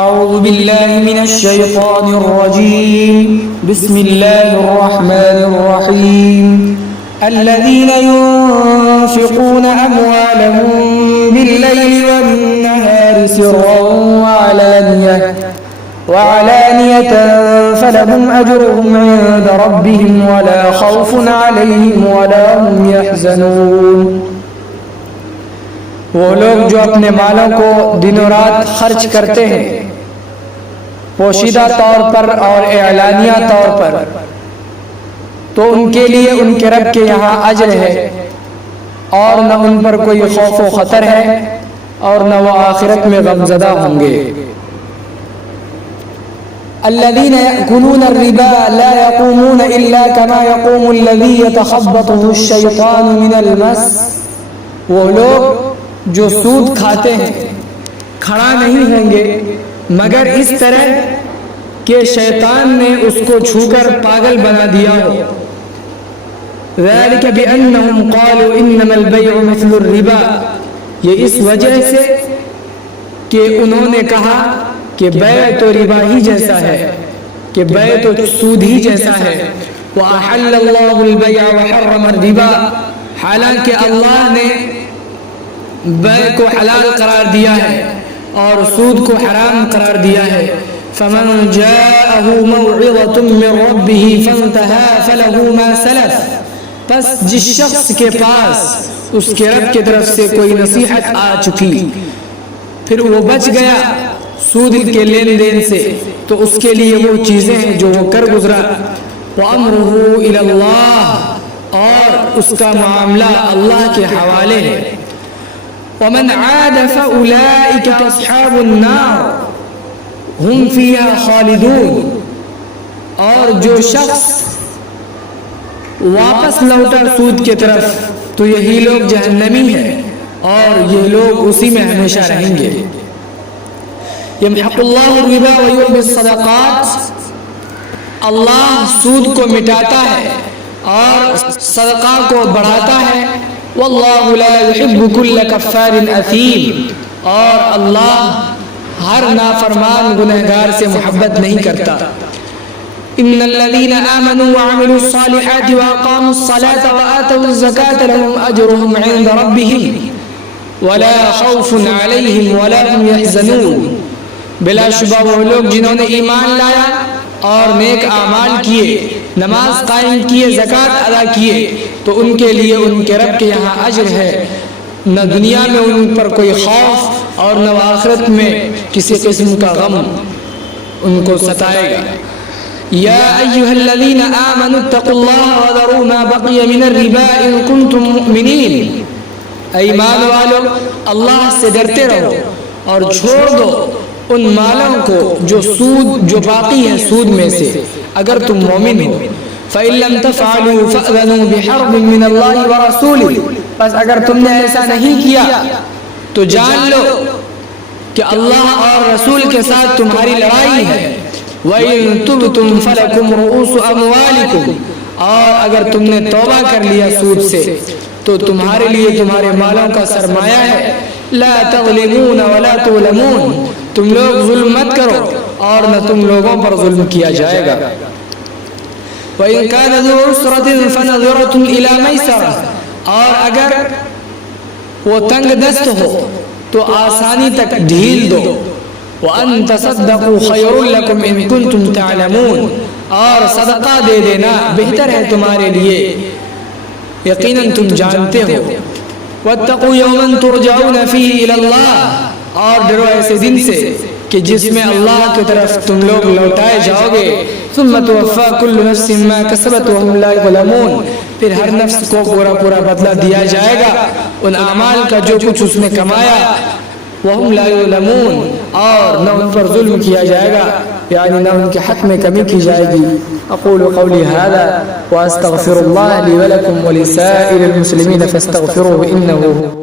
أعوذ بالله من الشيطان الرجيم بسم الله الرحمن الرحيم الذين ينفقون أموالهم بالليل والنهار سرا وعلانية فلهم أجرهم عند ربهم ولا خوف عليهم ولا هم يحزنون۔ وہ لوگ جو اپنے مالوں کو دن و رات خرچ کرتے ہیں پوشیدہ طور پر اور اعلانیہ طور پر، تو ان کے لیے ان کے رب کے یہاں اجر ہے، اور نہ ان پر کوئی خوف و خطر ہے اور نہ وہ آخرت میں غمزدہ ہوں گے۔ الذين يأكلون الربا لا يقومون إلا كما يقوم الذي يتخبطه الشيطان من المس۔ وہ لوگ جو سود کھاتے ہیں کھڑا نہیں ہوں گے مگر اس طرح کہ شیطان نے اس کو چھو کر پاگل بنا دیا ہو۔ ذلك بأنهم قالوا إنما البيع مثل الربا، یہ اس وجہ سے کہ انہوں نے کہا کہ بیع تو ربا ہی جیسا ہے، کہ بیع تو سود ہی جیسا ہے۔ وَأَحَلَّ اللَّهُ الْبَيْعَ وَحَرَّمَ الرِّبَا، حالانکہ اللہ نے بیع کو حلال قرار دیا ہے اور سود کو حرام قرار دیا ہے۔ فَمَنْ جَاءَهُ مَوْعِظَةٌ مِّن رَّبِّهِ فَانْتَهَى فَلَهُ مَا سَلَفَ، پس جس شخص کے پاس اس کے رب کی طرف سے کوئی نصیحت آ چکی پھر وہ بچ گیا سود کے لین دین سے، تو اس کے لیے وہ چیزیں ہیں جو وہ کر گزرا۔ وَأَمْرُهُ إِلَى اللَّهِ، اور اس کا معاملہ اللہ کے حوالے ہے۔ وَمَنْ عَادَ فَأُولَئِكَ أَصْحَابُ النَّارِ هُمْ فِيهَا خَالِدُونَ، اور جو شخص واپس لوٹا سود کی طرف تو یہی لوگ جہنمی ہیں اور یہ لوگ اسی میں ہمیشہ رہیں گے۔ یمحق اللہ الربا ویربی الصدقات، اللہ سود کو مٹاتا ہے اور صدقہ کو بڑھاتا ہے۔ واللہ لا يحب كل کفار اثیم، اور اللہ ہر نافرمان گنہگار سے محبت نہیں کرتا۔ ان الذين آمنوا وعملوا الصالحات واقاموا الصلاة وآتوا الزكاة لهم اجرهم عند ربهم ولا خوف عليهم ولا هم يحزنون، بلا شبہ وہ لوگ جنہوں نے ایمان لایا اور نیک اعمال کیے، نماز قائم کیے، زکوٰۃ ادا کیے، تو ان کے لیے ان کے رب کے یہاں اجر ہے، نہ دنیا میں ان پر کوئی خوف اور نہ آخرت میں کسی قسم کا غم ان کو ستائے گا۔ یا ایھا الذین آمنوا اتقوا اللہ وذروا ما بقی من الربا ان کنتم مؤمنین، ایمان والو اللہ سے ڈرتے رہو اور چھوڑ دو ان مالوں کو جو باقی ہے سود میں سے اگر تم مومن ہو۔ فَإِن لَّمْ تَفْعَلُوا فَأْذَنُوا بِحَرْبٍ مِّنَ اللَّهِ وَرَسُولِهِ، بس اگر تم نے ایسا نہیں کیا تو جان لو کہ اللہ اور رسول کے ساتھ تمہاری لڑائی ہے۔ وَإِن تُبْتُمْ فَلَكُمْ رُءُوسُ أَمْوَالِكُمْ، اور اگر تم نے توبہ کر لیا سود سے تو تمہارے لیے تمہارے مالوں کا سرمایہ ہے۔ لا تظلمون ولا تظلمون، تم لوگ ظلم مت کرو اور نہ تم لوگوں پر ظلم کیا جائے گا۔ وَإِن كَانَ ذُو عُسْرَةٍ فَنَظِرَةٌ إِلَى مَيْسَرَةٍ، اور اگر وہ تنگ دست ہو تو آسانی تک ڈھیل دو۔ وَأَن تَصَدَّقُوا خَيْرٌ لَكُمْ إِن كُنتُمْ تَعْلَمُونَ، اور صدقہ دے دینا بہتر ہے تمہارے لیے یقیناً تم جانتے ہو۔ وَاتَّقُوا يَوْمًا تُرْجَعُونَ فِيهِ إِلَى اللَّهِ، اور ڈرو ایسے دن سے کہ جس میں اللہ کی طرف تم لوگ لوٹائے جاؤ گے۔ ثُمَّ تُوَفَّى كُلُّ نَفْسٍ مَّا كَسَبَتْ وَهُمْ لَا يُظْلَمُونَ، پھر ہر نفس کو پورا بدلہ دیا جائے گا ان اعمال کا جو کچھ اس نے کمایا۔ وَهُمْ لَا يُظْلَمُونَ، اور نہ ان پر ظلم کیا جائے گا، یعنی نہ ان کے حق میں کمی کی جائے گی۔ اقول قولی هذا واستغفر الله لي ولكم ولسائر المسلمين فاستغفروه انه